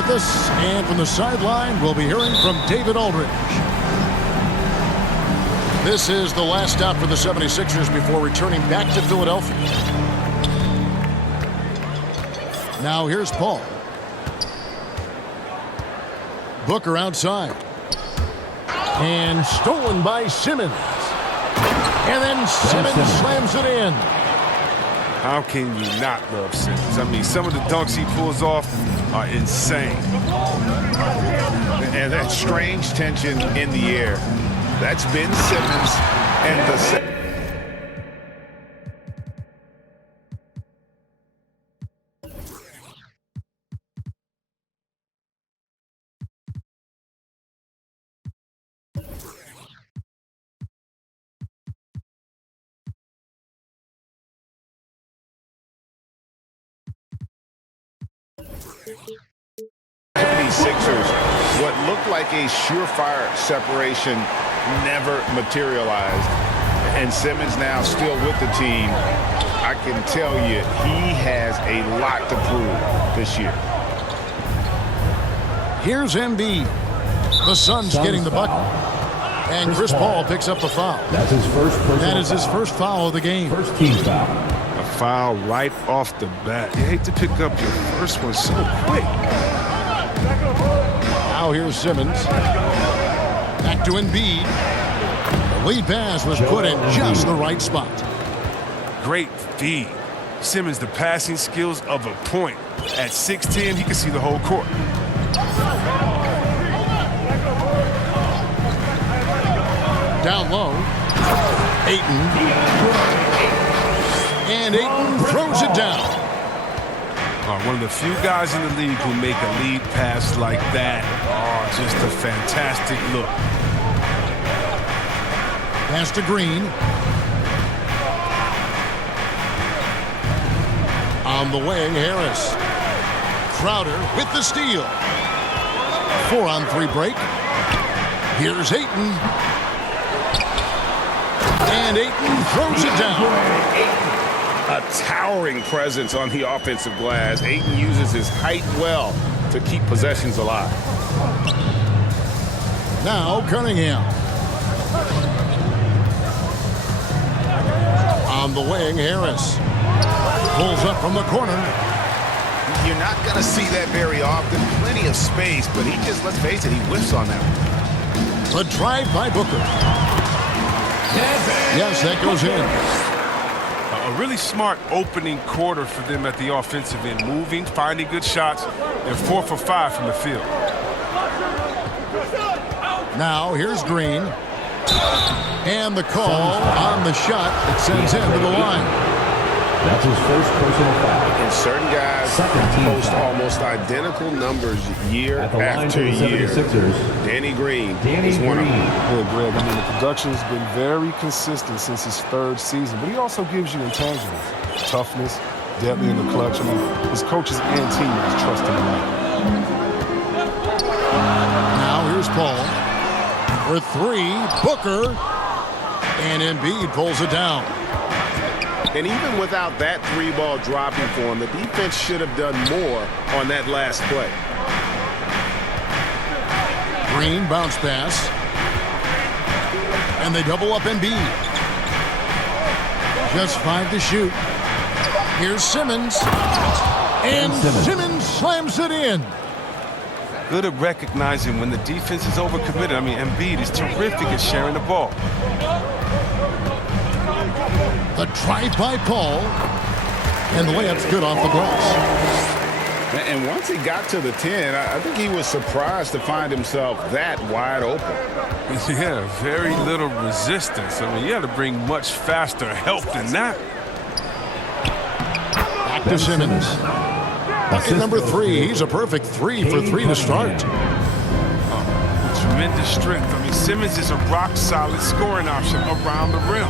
with us. And from the sideline, we'll be hearing from David Aldridge. This is the last stop for the 76ers before returning back to Philadelphia. Now here's Paul. Booker outside. And stolen by Simmons. And then Simmons slams it in. How can you not love Simmons? I mean, some of the dunks he pulls off are insane. And that strange tension in the air. That's Ben Simmons and the... 76ers, what looked like a surefire separation never materialized. And Simmons now still with the team. I can tell you he has a lot to prove this year. Here's Embiid. The Suns getting the bucket. And Chris Paul picks up the foul. That's his first personal That is his first foul of the game. First team foul. A foul right off the bat. You hate to pick up your first one so quick. Now here's Simmons. Back to Embiid. The lead pass was put in just the right spot. Great feed. Simmons, the passing skills of a point. At 6'10", he can see the whole court. Down low. Ayton. And Ayton throws it down. One of the few guys in the league who make a lead pass like that. Oh, just a fantastic look. Pass to Green. On the wing, Harris. Crowder with the steal. 4-on-3 break. Here's Ayton. And Ayton throws it down. A towering presence on the offensive glass. Ayton uses his height well to keep possessions alive. Now Cunningham. On the wing, Harris. Pulls up from the corner. You're not going to see that very often. Plenty of space, but he just, let's face it, he whiffs on that one. The drive by Booker. Yes, that goes in. A really smart opening quarter for them at the offensive end. Moving, finding good shots, and 4 for 5 from the field. Now here's Green. And the call on the shot that sends him to the line. That's his first personal foul. And certain guys post almost identical numbers year after year. Danny Green is one of them. Yeah, Greg, I mean, the production's been very consistent since his 3rd season, but he also gives you intangibles. Toughness, deadly in the clutch. I mean, his coaches and teammates trust him a lot. Now here's Paul. For 3, Booker. And Embiid pulls it down. And even without that 3-ball dropping for him, the defense should have done more on that last play. Green bounce pass. And they double up Embiid. Just 5 to shoot. Here's Simmons. And Simmons slams it in. Good at recognizing when the defense is overcommitted. I mean, Embiid is terrific at sharing the ball. The drive by Paul. And the layup's good off the glass. And once he got to the 10, I think he was surprised to find himself that wide open. Yeah, very little resistance. I mean, you had to bring much faster help than that. Back to Simmons. Bucket number 3. He's a perfect 3 for 3 to start. Tremendous strength. I mean, Simmons is a rock-solid scoring option around the rim.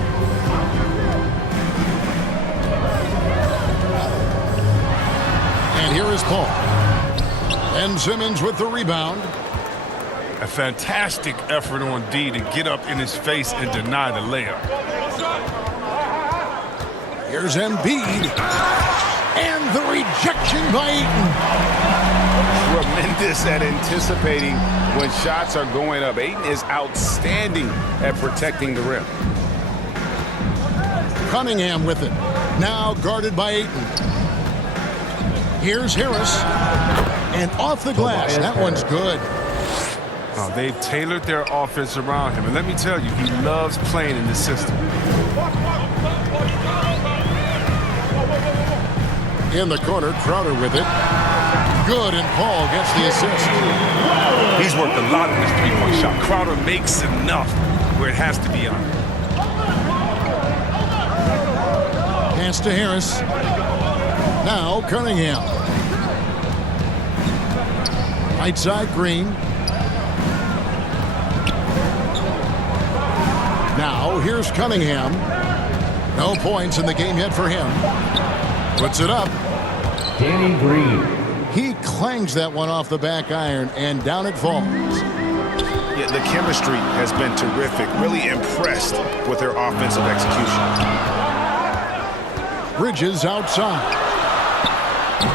And here is Paul. And Simmons with the rebound. A fantastic effort on D to get up in his face and deny the layup. Here's Embiid. And the rejection by Ayton. tremendous at anticipating when shots are going up. Ayton is outstanding at protecting the rim. Cunningham with it. Now guarded by Ayton. Here's Harris. And off the glass. That one's good. Oh, they've tailored their offense around him. And let me tell you, he loves playing in this system. In the corner, Crowder with it. Good, and Paul gets the assist. He's worked a lot in this three-point shot. Crowder makes enough where it has to be on. Pass to Harris. Now Cunningham. Right side, Green. Now here's Cunningham. No points in the game yet for him. Puts it up. Danny Green. He clangs that one off the back iron, and down it falls. Yeah, the chemistry has been terrific. Really impressed with their offensive execution. Bridges outside.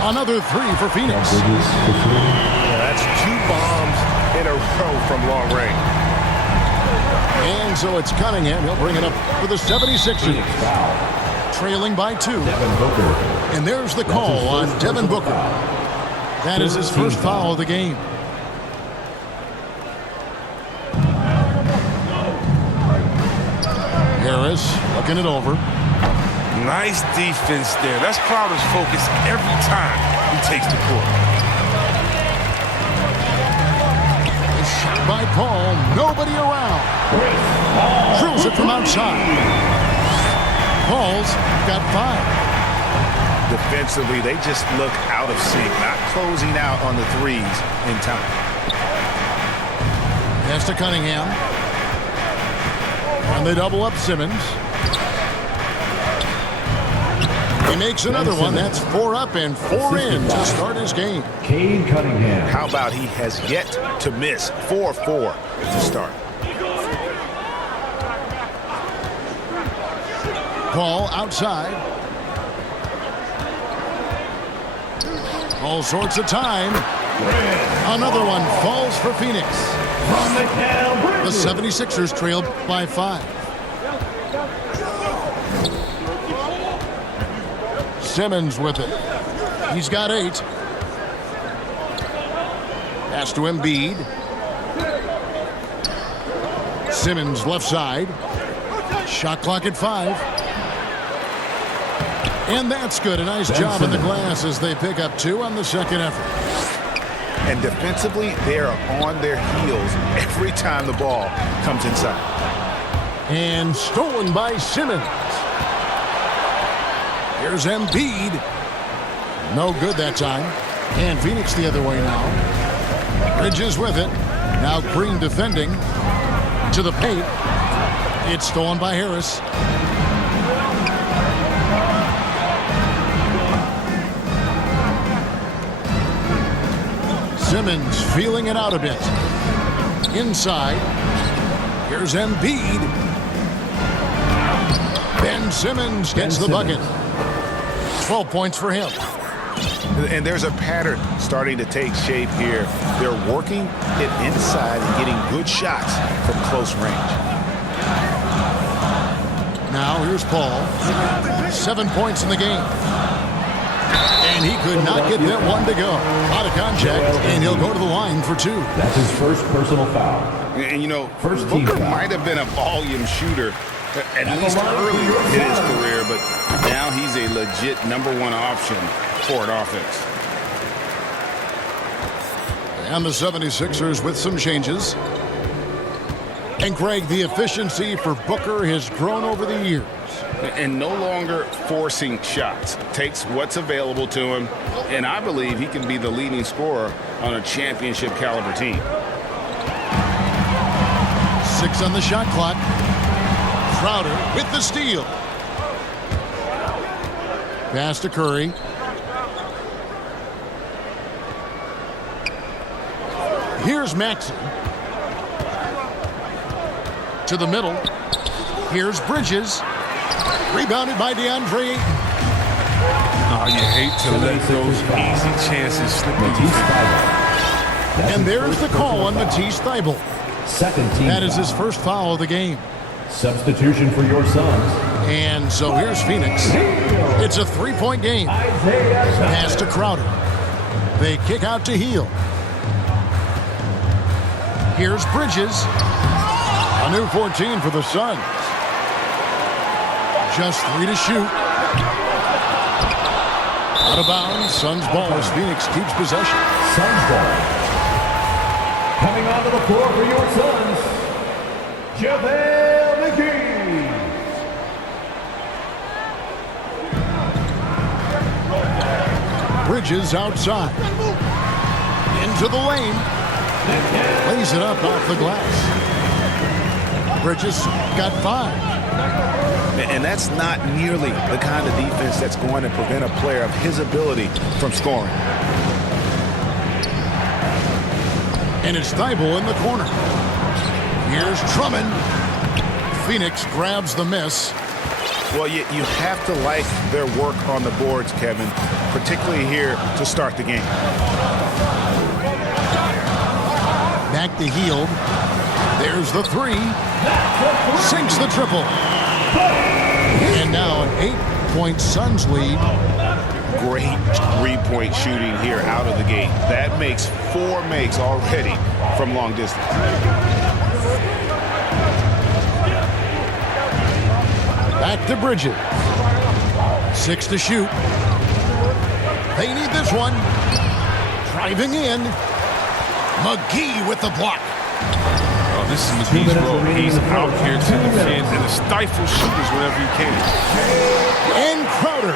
Another three for Phoenix. Yeah, that's 2 bombs in a row from long range. And so it's Cunningham. He'll bring it up for the 76ers. Trailing by 2. Devin Booker. And there's the call on Devin Booker. That is his first foul of the game. Harris looking it over. Nice defense there. That's Crowder's focus every time he takes the court. Shot by Paul. Nobody around. Drills it from outside. Paul's got 5. Defensively, they just look out of sync, not closing out on the threes in time. Pass to Cunningham. And they double up Simmons. He makes another one. That's 4 up and 4 in to start his game. Cade Cunningham. How about he has yet to miss 4-4 to start. Paul outside. All sorts of time. Another one falls for Phoenix. The 76ers trailed by 5. Simmons with it. He's got 8. Pass to Embiid. Simmons left side. Shot clock at 5. And that's good. A nice job in the glass as they pick up 2 on the second effort. And defensively, they are on their heels every time the ball comes inside. And stolen by Simmons. Here's Embiid. No good that time. And Phoenix the other way now. Bridges with it. Now Green defending. To the paint. It's stolen by Harris. Simmons feeling it out a bit. Inside. Here's Embiid. Ben Simmons gets the bucket. 12 points for him. And there's a pattern starting to take shape here. They're working it inside and getting good shots from close range. Now here's Paul. 7 points in the game. And he could not get that one to go. Out of contact, and he'll go to the line for 2. That's his first personal foul. And you know, First team Booker foul. might have been a volume shooter at least early in his career, but now he's a legit #1 option for an offense. And the 76ers with some changes. And Greg, the efficiency for Booker has grown over the years. And no longer forcing shots. Takes what's available to him, and I believe he can be the leading scorer on a championship caliber team. 6 on the shot clock. Crowder with the steal. Pass to Curry. Here's Maxey. To the middle. Here's Bridges. Rebounded by DeAndre Ayton. Oh, you hate to let those easy chances slip through your fingers. And there's the call on Matisse Thybulle. Second team That is foul. his first foul of the game. Substitution for your sons. And so here's Phoenix. It's a three-point game. Pass to Crowder. They kick out to Heel. Here's Bridges. A new 14 for the Suns. Just 3 to shoot. Out of bounds. Suns ball as Phoenix keeps possession. Suns ball. Coming onto the floor for your sons, JaVale McGee. Bridges outside. Into the lane. Lays it up off the glass. Bridges got 5. And that's not nearly the kind of defense that's going to prevent a player of his ability from scoring. And it's Thybulle in the corner. Here's Drummond. Phoenix grabs the miss. Well, you have to like their work on the boards, Kevin, particularly here to start the game. Back to Hield. There's the 3. Sinks the triple. And now an 8-point Suns lead. Great three-point shooting here out of the gate. That makes 4 makes already from long distance. Back to Bridges. 6 to shoot. They need this one. Driving in. McGee with the block. Oh, this is McGee's role. He's out here to defend and to stifle shooters whenever he can. And Crowder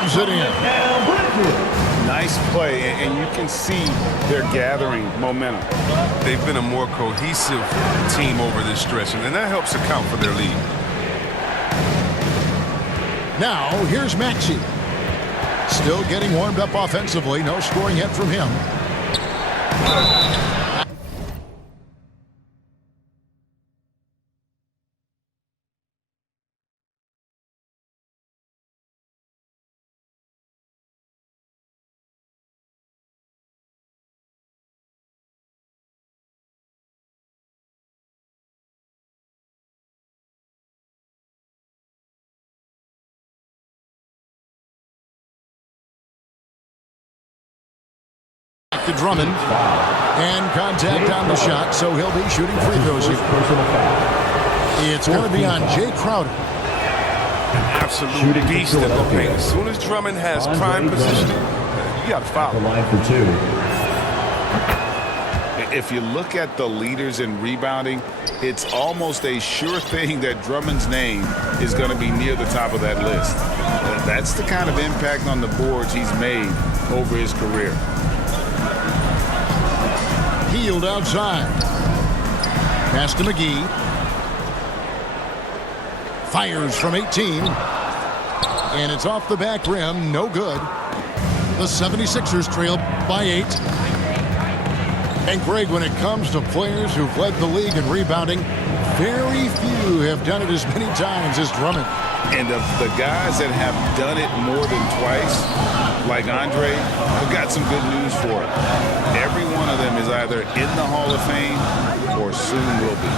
slams it in. Nice play, and you can see they're gathering momentum. They've been a more cohesive team over this stretch, and that helps account for their lead. Now, here's Maxey. Still getting warmed up offensively. No scoring yet from him. To Drummond, and contact on the shot, so he'll be shooting free throws here. It's going to be on Jay Crowder. An absolute beast in the paint. As soon as Drummond has prime position, you got to foul. The line for 2. If you look at the leaders in rebounding, it's almost a sure thing that Drummond's name is going to be near the top of that list. That's the kind of impact on the boards he's made over his career. Hield outside. Pass to McGee. Fires from 18. And it's off the back rim. No good. The 76ers trail by 8. And Greg, when it comes to players who've led the league in rebounding, very few have done it as many times as Drummond. And of the guys that have done it more than twice, like Andre, I've got some good news for it. Every one of them is either in the Hall of Fame or soon will be.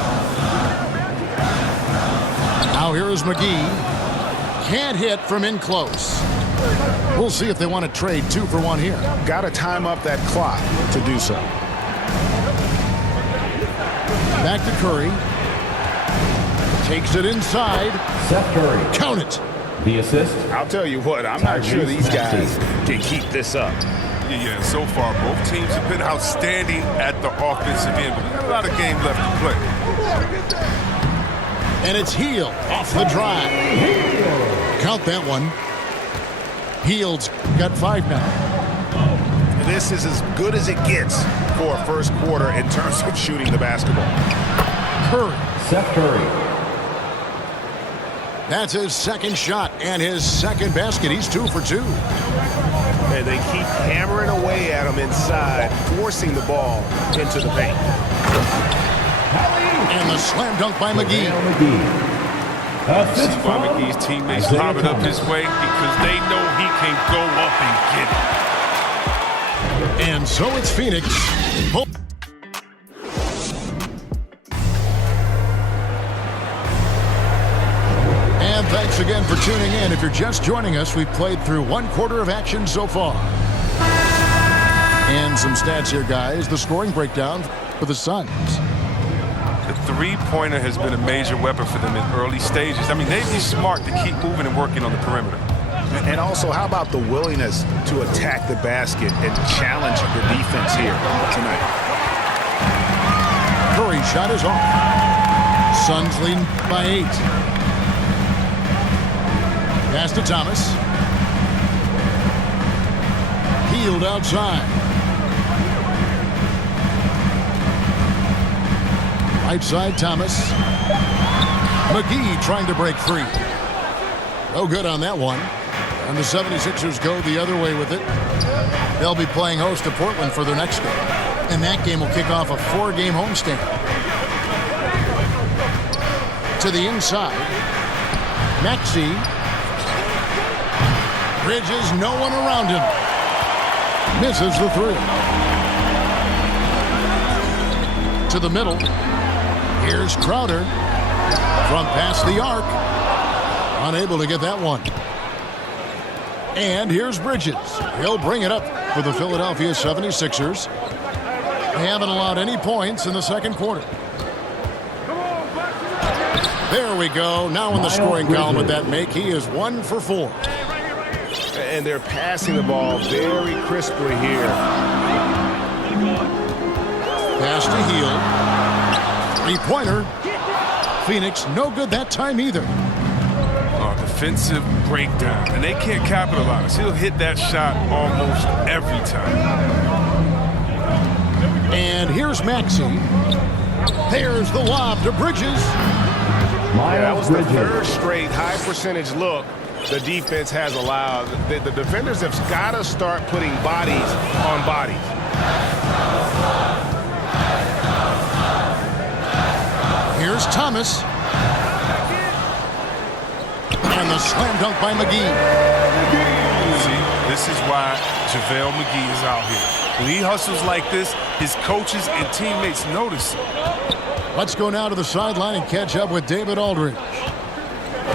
Now here is McGee. Can't hit from in close. We'll see if they want to trade 2 for 1 here. Got to time up that clock to do so. Back to Curry. Takes it inside. Seth Curry. Count it. The assist. I'll tell you what, I'm not sure these guys can keep this up. Yeah, and so far both teams have been outstanding at the offensive end, but we've got a lot of game left to play. And it's Hield off the drive. Count that one. Hield's got 5 now. This is as good as it gets for a first quarter in terms of shooting the basketball. Curry. Seth Curry. That's his second shot and his second basket. He's 2 for 2. And they keep hammering away at him inside, forcing the ball into the paint. And the slam dunk by McGee. Assist See why from McGee's teammates Isaiah lob it up Thomas. his way? Because they know he can go up and get it. And so it's Phoenix. And thanks again for tuning in. If you're just joining us, we've played through 1/4 of action so far. And some stats here, guys. The scoring breakdown for the Suns. The three-pointer has been a major weapon for them in early stages. I mean, they'd be smart to keep moving and working on the perimeter. And also, how about the willingness to attack the basket and challenge the defense here tonight? Curry's shot is off. Suns leading by 8. Pass to Thomas. Healed outside. Right side, Thomas. McGee trying to break free. No good on that one. And the 76ers go the other way with it. They'll be playing host to Portland for their next game. And that game will kick off a 4-game homestand. To the inside. Maxey. Bridges, no one around him. Misses the 3. To the middle. Here's Crowder. From past the arc. Unable to get that one. And here's Bridges. He'll bring it up for the Philadelphia 76ers. They haven't allowed any points in the second quarter. There we go. Now in the scoring column with that make, he is 1 for 4. And they're passing the ball very crisply here. Pass to Hield. 3-pointer. Phoenix no good that time either. Defensive breakdown, and they can't capitalize. He'll hit that shot almost every time. And here's Maxey. There's the lob to Bridges. That was the third straight high-percentage look the defense has allowed. The defenders have got to start putting bodies on bodies. Here's Thomas. And the slam dunk by McGee. See, this is why JaVale McGee is out here. When he hustles like this, his coaches and teammates notice it. Let's go now to the sideline and catch up with David Aldridge.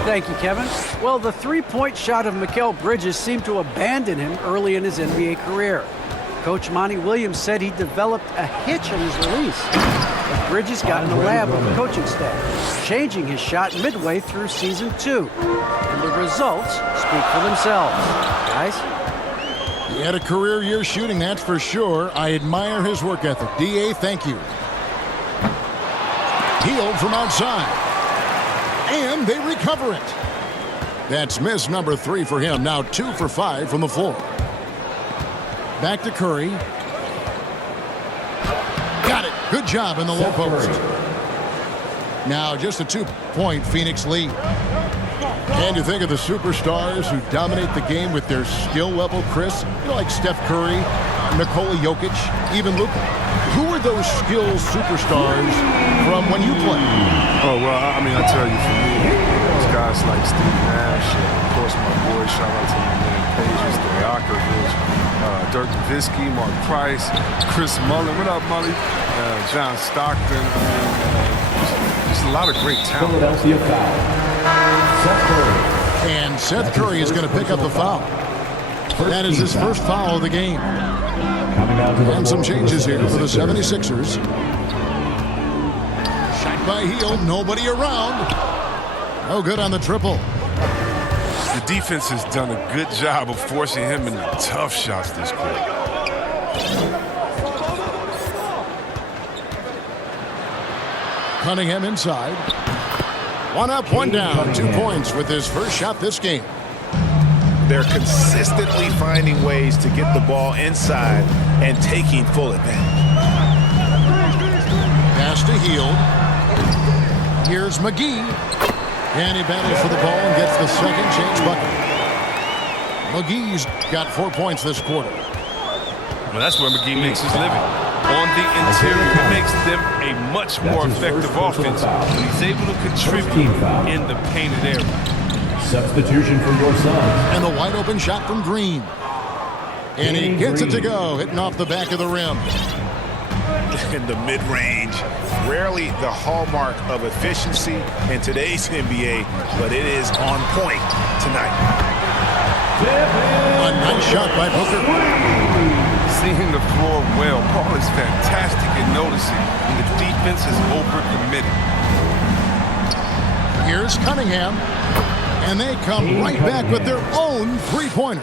Thank you, Kevin. Well, the three-point shot of Mikal Bridges seemed to abandon him early in his NBA career. Coach Monty Williams said he developed a hitch on his release. But Bridges got in the lab with the coaching staff, changing his shot midway through season 2. And the results speak for themselves. Guys? He had a career year shooting, that's for sure. I admire his work ethic. D.A., thank you. Healed from outside. And they recover it. That's miss number 3 for him. Now 2 for 5 from the floor. Back to Curry. Got it. Good job in the low post. Now just a 2-point Phoenix lead. And you think of the superstars who dominate the game with their skill level, Chris? You know, like Steph Curry, Nikola Jokic, even Luka. Who are those skills superstars from when you played? Oh, well, I mean, I tell you, for me, there's guys like Steve Nash, and of course, my boy, shout out to my man, Paige Stojakovic, Dirk Nowitzki, Mark Price, Chris Mullin. What up, Mully? John Stockton. Just a lot of great talent. Philadelphia foul. Seth Curry. And Seth Curry is going to pick up the foul. That is his first foul of the game. And some changes here for the 76ers. Shot by Hield, nobody around. No good on the triple. The defense has done a good job of forcing him into tough shots this quarter. Cunningham inside. 1 up, 1 down. 2 points with his first shot this game. They're consistently finding ways to get the ball inside and taking full advantage. Pass to Hield. Here's McGee. And he battles for the ball and gets the second chance bucket. McGee's got 4 points this quarter. Well, that's where McGee makes his living. on the interior. It makes them a much more effective offense when he's able to contribute in the painted area. Substitution for your son. And a wide open shot from Green. And he gets it to go, hitting off the back of the rim. In the mid-range, rarely the hallmark of efficiency in today's NBA, but it is on point tonight. A nice shot by Booker. Seeing the floor well, Paul is fantastic at noticing when the defense is overcommitted. Here's Cunningham. And they come right back with their own three-pointer.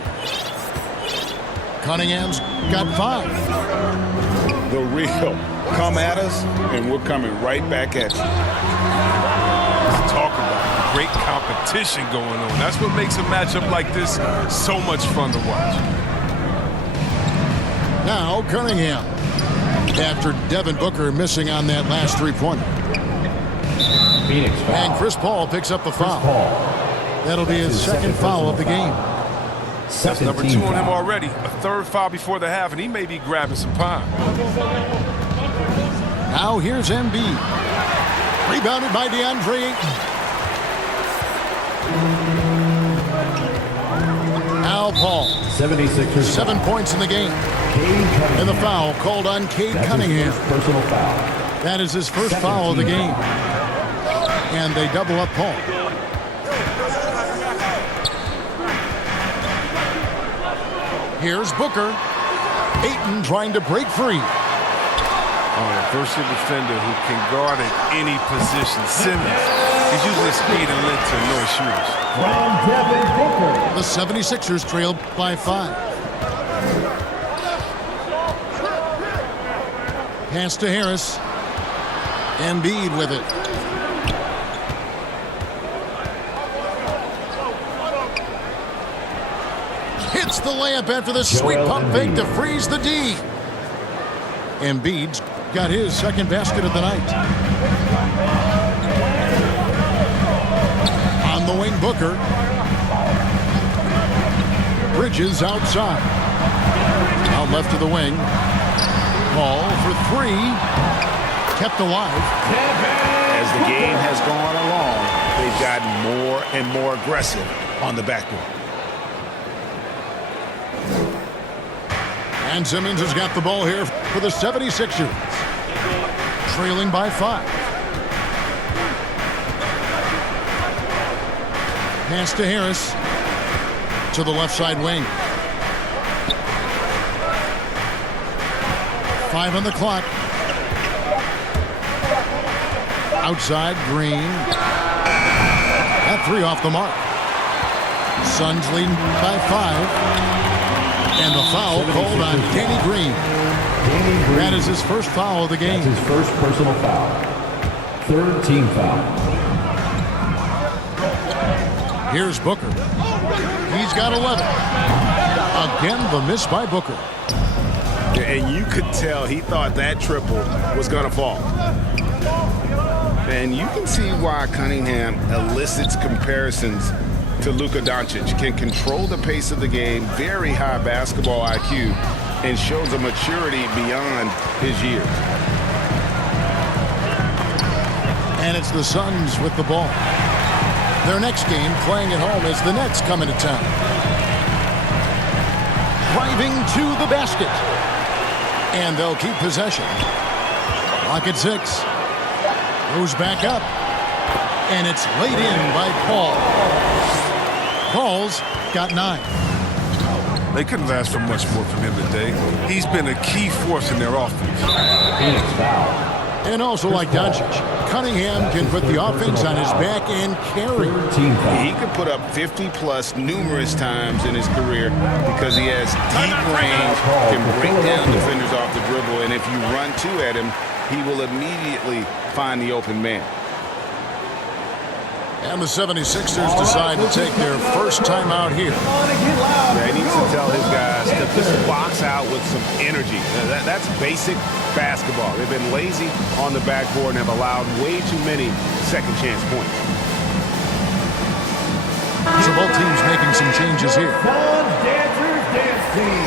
Cunningham's got 5. The real come at us, and we're coming right back at you. Let's talk about great competition going on. That's what makes a matchup like this so much fun to watch. Now Cunningham, after Devin Booker missing on that last three-pointer. Phoenix foul. And Chris Paul picks up the foul. That'll be his second foul of the game. That's number 2 on him already. A third foul before the half, and he may be grabbing some time. Now here's Embiid. Rebounded by DeAndre Ayton. Now Paul. 76ers. 7 points in the game. And the foul called on Cade Cunningham. Personal foul. That is his first foul of the game. And they double up Paul. Here's Booker. Ayton trying to break free. A versatile defender who can guard at any position. Simmons is using his speed and length to annoy shooters. From Devin Booker. The 76ers trail by 5. Pass to Harris. Embiid with it. Hits the layup after the sweet pump fake to freeze the D. Embiid's got his second basket of the night. On the wing, Booker. Bridges outside. Out left to the wing. Ball for 3. Kept alive. As the game has gone along, they've gotten more and more aggressive on the backboard. And Simmons has got the ball here for the 76ers. Trailing by 5. Pass to Harris. To the left side wing. 5 on the clock. Outside, Green. That 3 off the mark. Suns leading by 5. And the foul called on Danny Green. That is his first foul of the game. That's his first personal foul. Third team foul. Here's Booker. He's got 11. Again, the miss by Booker. And you could tell he thought that triple was going to fall. And you can see why Cunningham elicits comparisons to Luka Doncic. Can control the pace of the game, very high basketball IQ, and shows a maturity beyond his years. And it's the Suns with the ball. Their next game playing at home as the Nets come into town. Driving to the basket. And they'll keep possession. Clock at 6. Goes back up. And it's laid in by Paul. Paul's got 9. They couldn't ask for much more from him today. He's been a key force in their offense. Phoenix foul. And also like Doncic, Cunningham can put the offense on his back and carry. Team foul. He could put up 50-plus numerous times in his career because he has deep range, can break down defenders off the dribble, and if you run 2 at him, he will immediately find the open man. And the 76ers decide to take their first time out here. Yeah, he needs to tell his guys to just box out with some energy. That's basic basketball. They've been lazy on the backboard and have allowed way too many second chance points. So both teams making some changes here. Suns Dancers Dance Team.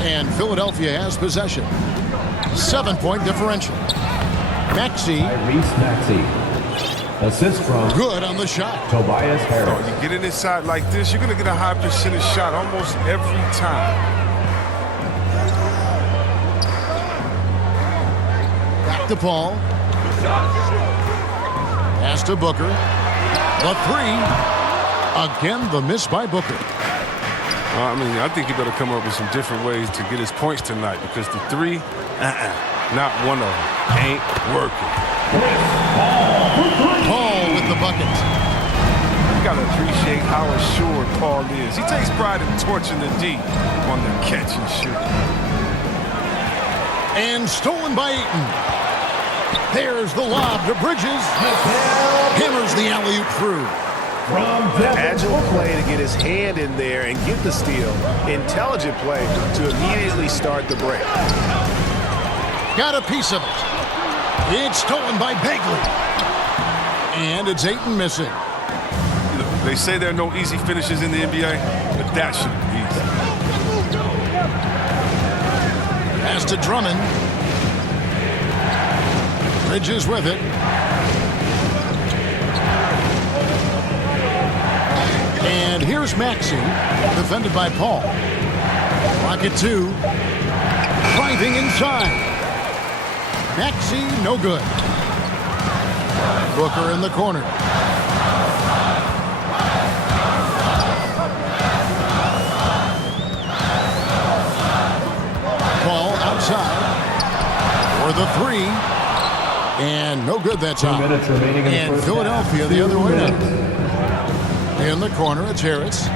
And Philadelphia has possession. 7-point differential. Maxey. Tyrese Maxey. Assist from Good on the shot. Tobias Harris. Oh, you get it inside like this, you're going to get a high percentage shot almost every time. Back to Paul. Pass to Booker. The three. Again, the miss by Booker. I mean, I think he better come up with some different ways to get his points tonight because the three, not one of them. Ain't working. Paul with the bucket. You got to appreciate how assured Paul is. He takes pride in torching the D on the catch and shoot. And stolen by Ayton. There's the lob to Bridges. Hammers the alley-oop through. Agile play to get his hand in there and get the steal. Intelligent play to immediately start the break. Got a piece of it. It's stolen by Bagley. And it's Ayton missing. You know, they say there are no easy finishes in the NBA, but that should be easy. Pass to Drummond. Bridges with it. And here's Maxey, defended by Paul. Rocket 2. Driving inside. Maxey, no good. Booker in the corner. Paul outside for the three. And no good that time. 2 minutes remaining in the And first Philadelphia half. the other 2 way. minutes. In the corner, it's Harris.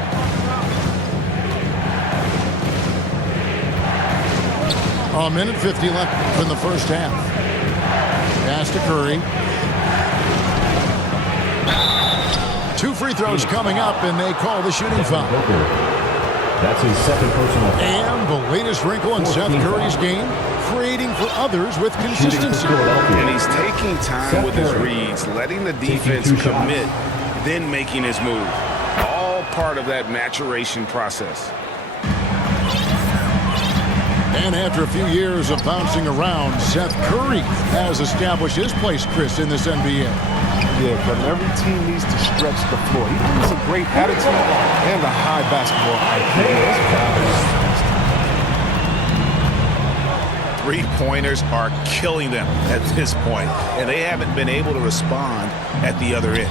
A minute 50 left in the first half. Pass to Curry. 2 free throws coming up, and they call the shooting foul. That's his second personal foul. And the latest wrinkle in Seth Curry's game, creating for others with Shooting for consistency. Philadelphia. And he's taking time with his reads, letting the defense commit, then making his move. All part of that maturation process. And after a few years of bouncing around, Seth Curry has established his place, Chris, in this NBA. Yeah, but every team needs to stretch the floor. He brings a great attitude and a high basketball IQ. Three-pointers are killing them at this point, and they haven't been able to respond at the other end.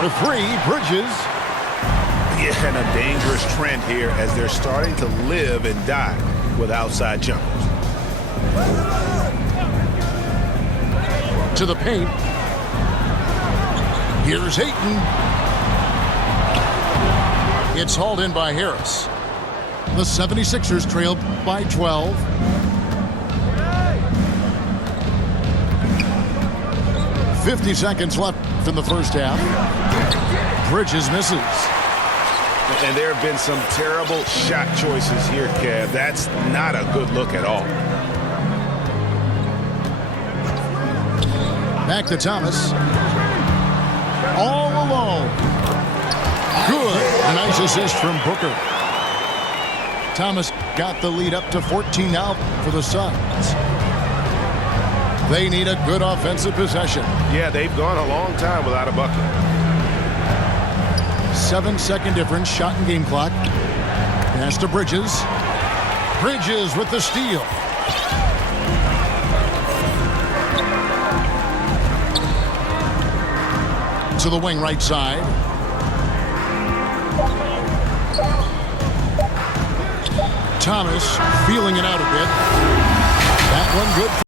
For three, Bridges. Yeah, and a dangerous trend here as they're starting to live and die with outside jumpers. To the paint. Here's Ayton. It's hauled in by Harris. The 76ers trail by 12. .50 seconds left in the first half. Bridges misses. And there have been some terrible shot choices here, Kev. That's not a good look at all. Back to Thomas. All alone. Good. A nice assist from Booker. Thomas got the lead up to 14 now for the Suns. They need a good offensive possession. Yeah, they've gone a long time without a bucket. 7-second difference, shot and game clock. Pass to Bridges. Bridges with the steal. To the wing right side. Thomas feeling it out a bit. That one good.